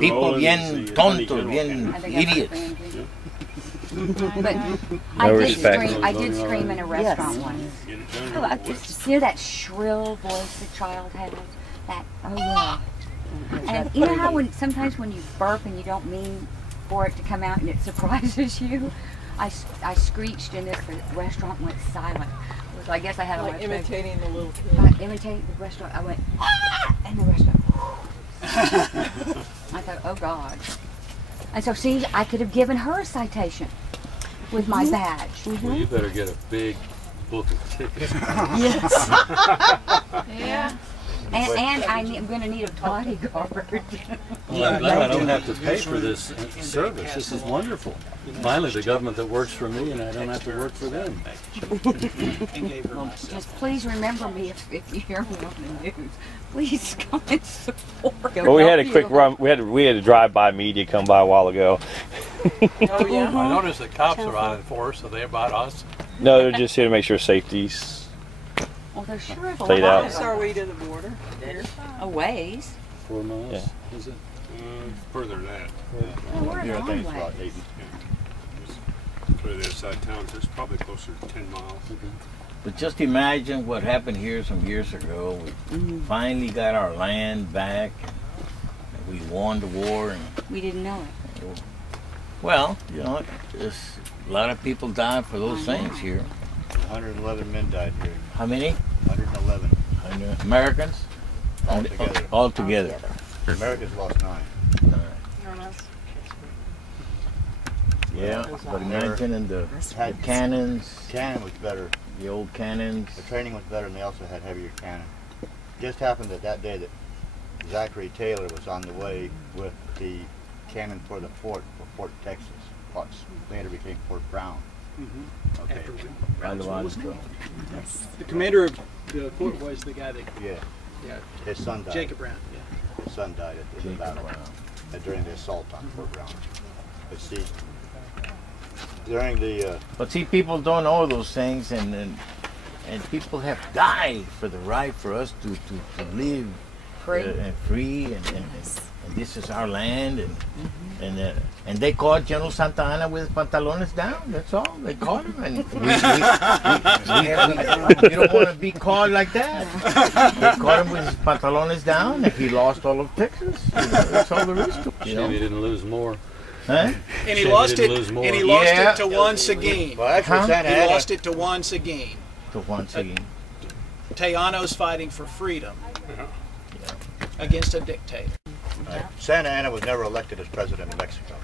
people bien tontos, bien idiots. But I did scream in a restaurant once. You know that shrill voice a child has? That, oh yeah. And you know how sometimes when you burp and you don't mean for it to come out and it surprises you? I screeched in this restaurant and went silent. So I guess I had like imitating the little kid. Imitating the restaurant. I went, ah! And the restaurant. I thought, oh God. And so see, I could have given her a citation with my badge. Well, you better get a big book of tickets. Yes. Yeah. And I'm going to need a bodyguard. Well, I'm glad I don't have to pay for this service. This is wonderful. Finally, the government that works for me, and I don't have to work for them. Just please remember me if you hear me on the news. Please come and support. Well, we had a quick run. We had a drive-by media come by a while ago. Oh yeah. I noticed the cops are on it for us. Are they about us? No, they're just here to make sure safety's Well, they're sure of a played lot. out. How are we to the border? A ways. 4 miles. Yeah. Is it? Further than that. Well, we're a long way. For the other side of town, it's probably closer to 10 miles. But just imagine what happened here some years ago. We finally got our land back. And we won the war. And, We didn't know it. well, you know, just a lot of people died for those things here. 111 men died here. How many? 111 Americans? altogether. Altogether. Americans lost 9. Yeah, but imagine in the cannons. Cannon was better. The old cannons. The training was better, and they also had heavier cannon. It just happened that day that Zachary Taylor was on the way with the cannon for the fort, for Fort Texas. What later became Fort Brown. Okay. The commander of the fort was the guy that. Yeah. His son died. Jacob Brown. Yeah. His son died at the battle during the assault on Fort Brown. But see, during the. But see, people don't know those things, and people have died for the right for us to live free, and this is our land, and they caught General Santa Anna with his pantalones down. That's all they caught him, and we don't want to be caught like that. They caught him with his pantalones down, and he lost all of Texas. You know, that's all there is to it. You know? He didn't lose more. Huh? And he lost it. And he lost it to Juan Seguin. Well, actually, he lost it to Juan Seguin. To Juan Seguin. Tejano's fighting for freedom against a dictator. Santa Anna was never elected as president of Mexico.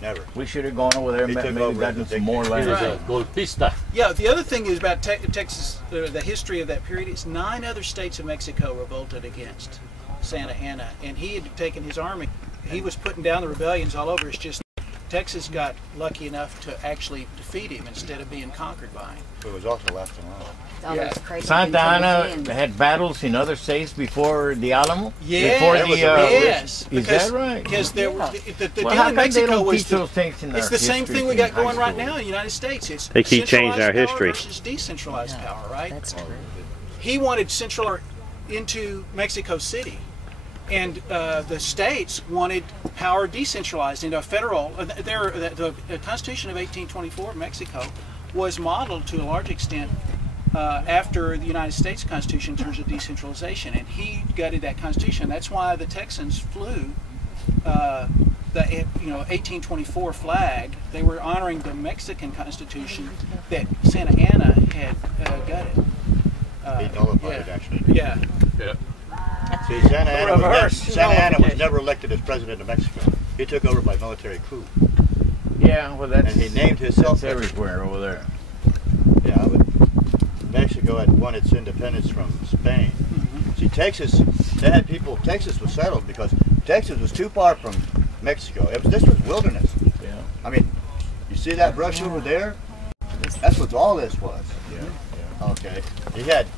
Never. We should have gone over there and maybe gotten some more land. Golpista. Yeah, the other thing is about Texas, the history of that period is 9 other states of Mexico revolted against Santa Anna, and he had taken his army. He was putting down the rebellions all over. It's just Texas got lucky enough to actually defeat him instead of being conquered by him. It was also lasting long. Yeah. Santa Anna had battles in other states before the Alamo? Yeah, before yes. Is that right? Because there were, the deal how in come Mexico they don't was teach those things in it's the same thing we got going right now in the United States. It's They keep changing our history. Versus decentralized power, right? That's true. He wanted central into Mexico City. And the states wanted power decentralized into a federal. The Constitution of 1824 of Mexico was modeled to a large extent after the United States Constitution in terms of decentralization, and he gutted that Constitution. That's why the Texans flew the 1824 flag. They were honoring the Mexican Constitution that Santa Anna had gutted. He nullified it, actually. Yeah. See, Santa Anna was never elected as president of Mexico. He took over by military coup. Yeah, well, that's and he named himself everywhere over there. Yeah, but Mexico had won its independence from Spain. See, Texas, they had people. Texas was settled because Texas was too far from Mexico. This was wilderness. Yeah. I mean, you see that brush over there? That's what all this was. Yeah. Okay. You had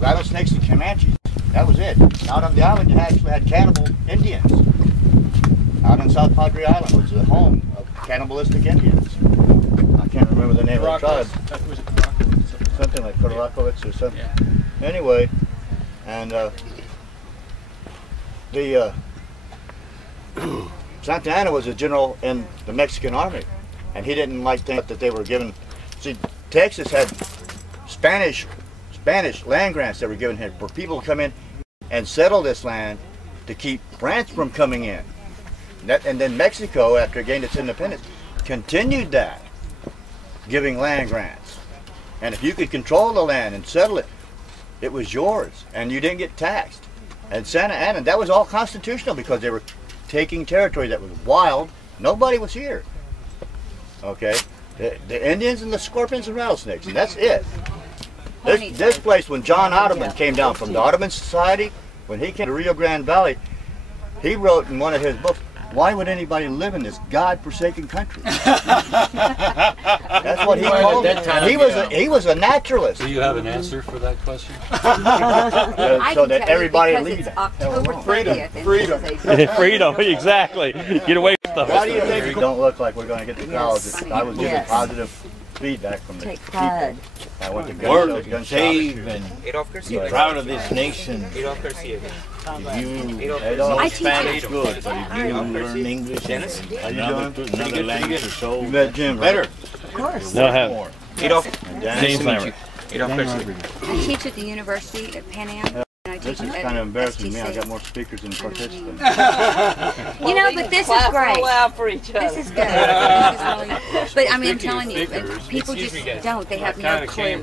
rattlesnakes and Comanches. That was it. Out on the island, you actually had cannibal Indians. Out on South Padre Island was the home of cannibalistic Indians. I can't remember the name of the tribe. Something like Kotorakowicz or something. Yeah. Anyway, and Santa Anna was a general in the Mexican army, and he didn't like think that they were given. See, Texas had Spanish land grants that were given here for people to come in and settle this land to keep France from coming in. And then Mexico, after it gained its independence, continued that, giving land grants. And if you could control the land and settle it, it was yours, and you didn't get taxed. And Santa Anna, that was all constitutional because they were taking territory that was wild. Nobody was here. Okay? The Indians and the scorpions and rattlesnakes, and that's it. This place, when John Ottoman came down from the Ottoman Society, when he came to Rio Grande Valley, he wrote in one of his books, why would anybody live in this God-forsaken country? That's what he called it. He was a naturalist. Do you have an answer for that question? So that everybody leaves. Freedom. Freedom, exactly. Get away with stuff. Why do you think we don't look like we're going to get to college? I was given positive feedback from the people. I went to gun save and be proud of this nation. If you know Spanish, good, but if you learn English and another language or so, you met Jim, better. Of course. No, have James Lambert. I teach at the University at Pan Am. This is kind of embarrassing to me. I got more speakers than participants. You know, but this is great. For each other. This is good. This is really, but I mean, I'm telling you, people just don't. They have no clue.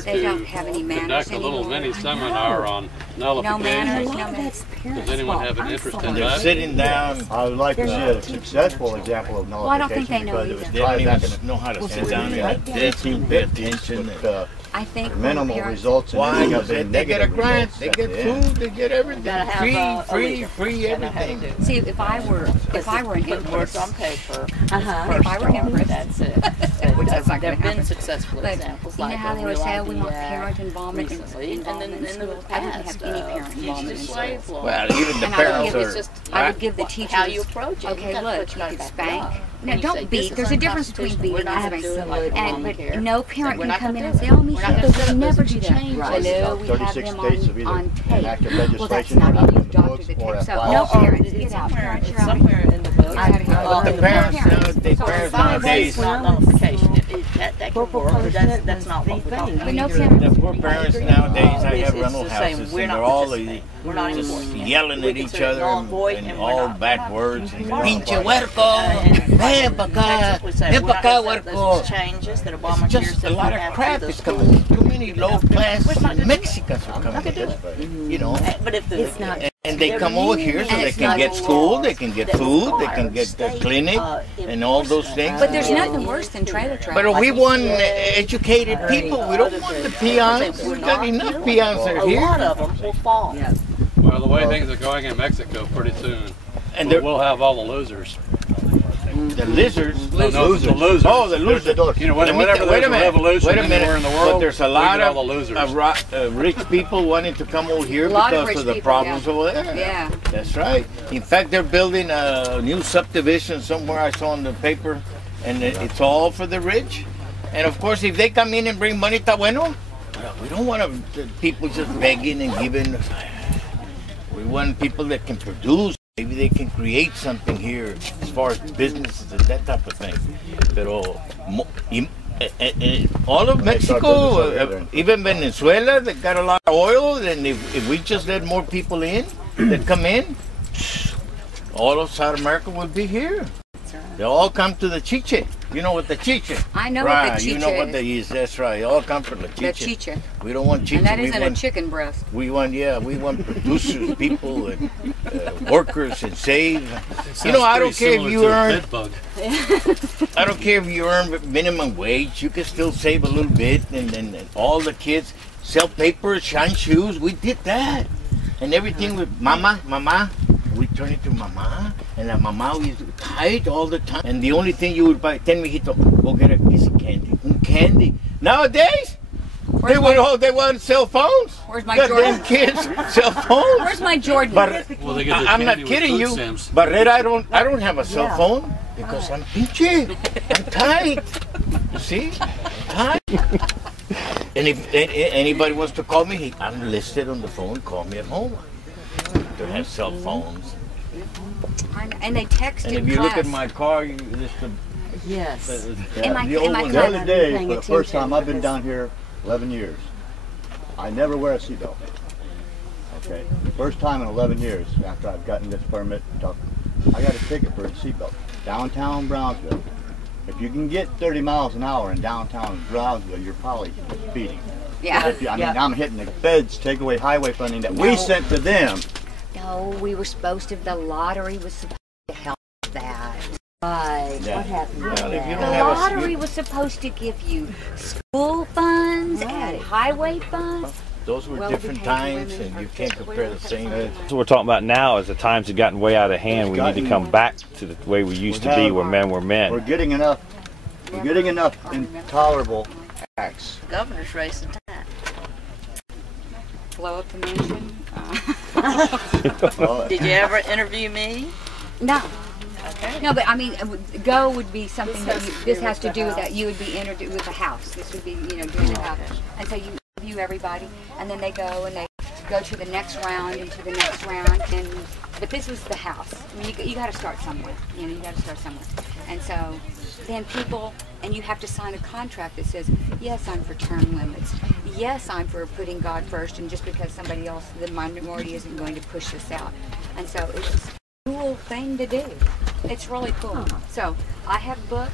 They don't have any manners conduct a little anymore. mini seminar on No manners, nullification. no manners. Does anyone have an interest in They're that? sitting down. I would like to see a successful example of Well, I don't think nullification they know because it was either. They don't tried back in even know how to sit down and desk and pay attention. the I think minimal parents- results. Why? Because They get a grant, they get food, they get everything. Free everything. See, if I were an empress, on paper. if I were empress, That's it. which that's not There going to have been happen. successful But examples you know like how they the would Real say, oh, we want ID parent involvement recently, in and then in the school. I didn't past, have any parent involvement in slave school. law. Well, even the And I would parents give, are. I would give the teachers, How you approach it. okay, That's look, what you gotta could back spank. up. No, You don't say, beat. this is There's a difference between unconstitutional. beating We're and not gonna spanking. do it like And mom but care. no parent We're can not come gonna in do and say, it. oh, We're Miss not gonna Hickles set would up never those do that. chains. Well, Right. no, we have 36 them states have either on tape. enacted Well, that's legislation not or even have doctored books the or tape. have So files. no Or parents, it's get out. somewhere, Parents, it's you're out. somewhere in the book. I gotta have But the parents now, the parents It's nowadays, not nullification. That can work, but that's not what we're talking But about. no the parents. poor parents nowadays, I have It's rental just saying houses we're and not they're all participating. We're not just enforcing it. yelling We at each consider it other null and void, and and we're all not. bad words. And Pinche huerco, ven pa acá, ven pa acá, huerco. Changes that It's Obama just a lot of crap is coming. Too many low class Mexicans are coming to this place, you know. But if the, And they come over here so they can get school, they can get food, they can get the clinic and all those things. But there's nothing worse than trailer trash. But we want educated people. We don't want the peons. We've got enough peons that are a lot here. of them will fall. Well, the way things are going in Mexico pretty soon, And we'll have all the losers. the lizards. No, the losers. Oh, the losers. You know, whenever there's a revolution anywhere in the world, But there's a we lot get all of the losers. rich people wanting to come over here A lot of because rich of the people, problems yeah. over there. Yeah. That's right. In fact, they're building a new subdivision somewhere I saw in the paper, and it's all for the rich. And of course, if they come in and bring money, está bueno. We don't want people just begging and giving. We want people that can produce. Maybe they can create something here as far as businesses and that type of thing. Pero all of Mexico, even Venezuela, they got a lot of oil. And if we just let more people in that come in, all of South America will be here. They all come to the chiche. You know what the chiche? I know right, what the chiche you know what is. they is. That's right. They all come from the The chiche. chicha. We don't want chiche. And that we isn't want, a chicken breast. we want producers, people, and workers, and save. You know, I don't care if you earn. I don't care if you earn minimum wage. You can still save a little bit, and all the kids sell papers, shine shoes. We did that, and everything with mama. We turn it to mama, and la mama was tight all the time. And the only thing you would buy, ten mijito, go get a piece of candy. Candy. Nowadays, they want cell phones. Where's my Goddamn Jordan? kids, cell phones. Where's my Jordan? But Well, they get the I'm not candy with kidding food you. stamps. But Red, I don't have a cell phone because I'm pinche. I'm tight. You see, tight. And if anybody wants to call me, I'm listed on the phone. Call me at home. They have cell phones. And they texted And if you look at my car, you just Yes. The old one, the other day, for the first time, I've been down here 11 years. I never wear a seatbelt. Okay, first time in 11 years after I've gotten this permit, I got a ticket for a seatbelt. Downtown Brownsville. If you can get 30 miles an hour in downtown Brownsville, you're probably speeding. Yeah. I mean, I'm hitting the feds takeaway highway funding that we sent to them. No, we were supposed to. The lottery was supposed to help that. But what happened with that? The lottery was supposed to give you school funds and highway funds. Those were different times, and you can't compare the same. What we're talking about now is the times have gotten way out of hand. We need to come back to the way we used to be, where men were men. We're getting enough. We're getting enough intolerable acts. Governor's race and time. Blow up the mansion. Did you ever interview me? No. Okay. No, but I mean, go would be something that this has to do with that. You would be introduced with the house. This would be, doing the house. And so you interview everybody, and then they go to the next round and to the next round. But this was the house. I mean, you got to start somewhere. You got to start somewhere. And so then and you have to sign a contract that says, yes, I'm for term limits. Yes, I'm for putting God first, and just because somebody else, the minority, isn't going to push this out. And so it's a cool thing to do. It's really cool. So I have books.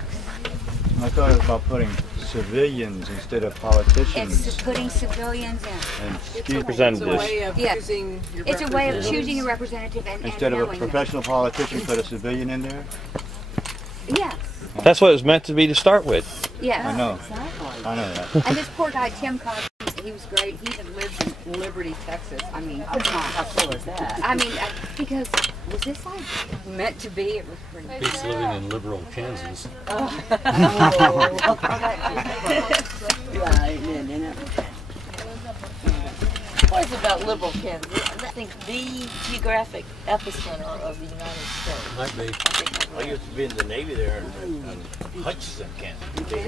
I thought it was about putting civilians instead of politicians. It's putting civilians in. And representatives. It's a way of choosing a representative and instead of a knowing professional politician, put a civilian in there. Yes. That's what it was meant to be to start with. Yes. I know. Exactly. I know that. And this poor guy, Tim Cox, he was great. He even lives in Liberty, Texas. I mean, how cool is that? I mean, because was this like meant to be? It was pretty. He's living in liberal Kansas. What is it about liberal Kansas? I think the geographic epicenter of the United States. Might be. I used to be in the Navy there in Hutchinson, Kansas. They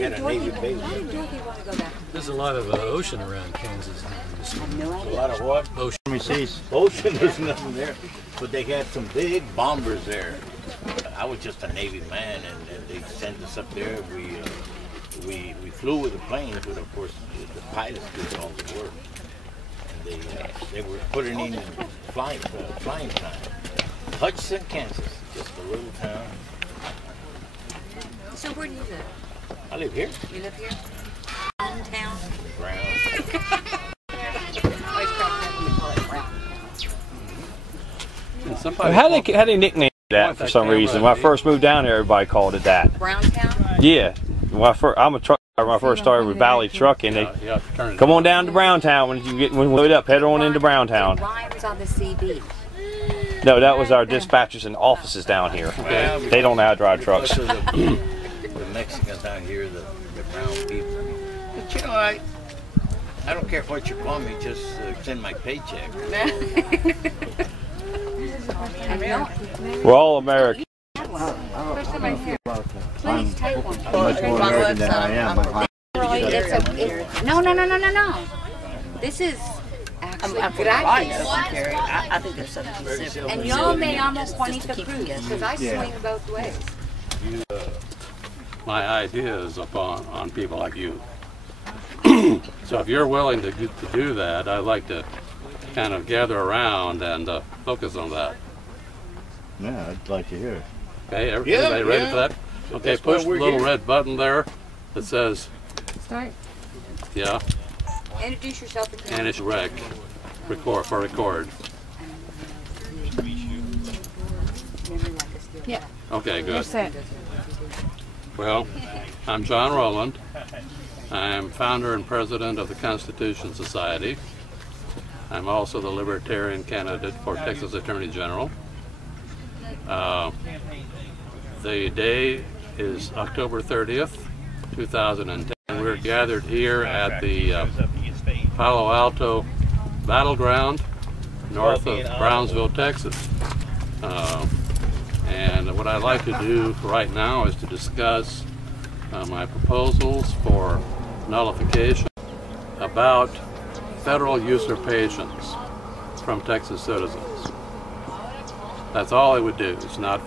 had a Navy base. Why did Dorothy want to go back? There's a lot of ocean around Kansas. I have no A idea. lot of what? Ocean. Let me see. Ocean, there's nothing there. But they had some big bombers there. I was just a Navy man, and they sent us up there. We flew with the planes, but of course the pilots did all the work. And they were putting in flying time. Hutchinson, Kansas, just a little town. So where do you live? I live here. You live here? Town. Brown. How they nicknamed that for some reason? When I first moved down here, everybody called it that. Browntown? Yeah. I'm a truck driver. When I first started with Valley Trucking, they come on down to Browntown when you load up, head on into Browntown. Ryan's on the CB. No, that was our dispatchers and offices down here. They don't know how to drive trucks. The Mexicans down here, the brown people. But I don't care what you call me, just send my paycheck. We're all American. Please take one. Much more American than I am. No. This is actually I think there's something specific. And yo me amo Juanita Cruz, because I swing both ways. My ideas on people like you. So if you're willing to do that, I'd like to kind of gather around and focus on that. Yeah, I'd like to hear it. Okay, everybody ready for that? Okay, push the little red button there that says, Start. yeah, Introduce yourself again. and it's record. Yeah. Okay, good. Set. Well, I'm John Rowland. I am founder and president of the Constitution Society. I'm also the Libertarian candidate for Texas Attorney General. The day is October 30th, 2010. We're gathered here at the Palo Alto Battleground, north of Brownsville, Texas. And what I'd like to do right now is to discuss my proposals for nullification about federal usurpations from Texas citizens. That's all it would do. It's not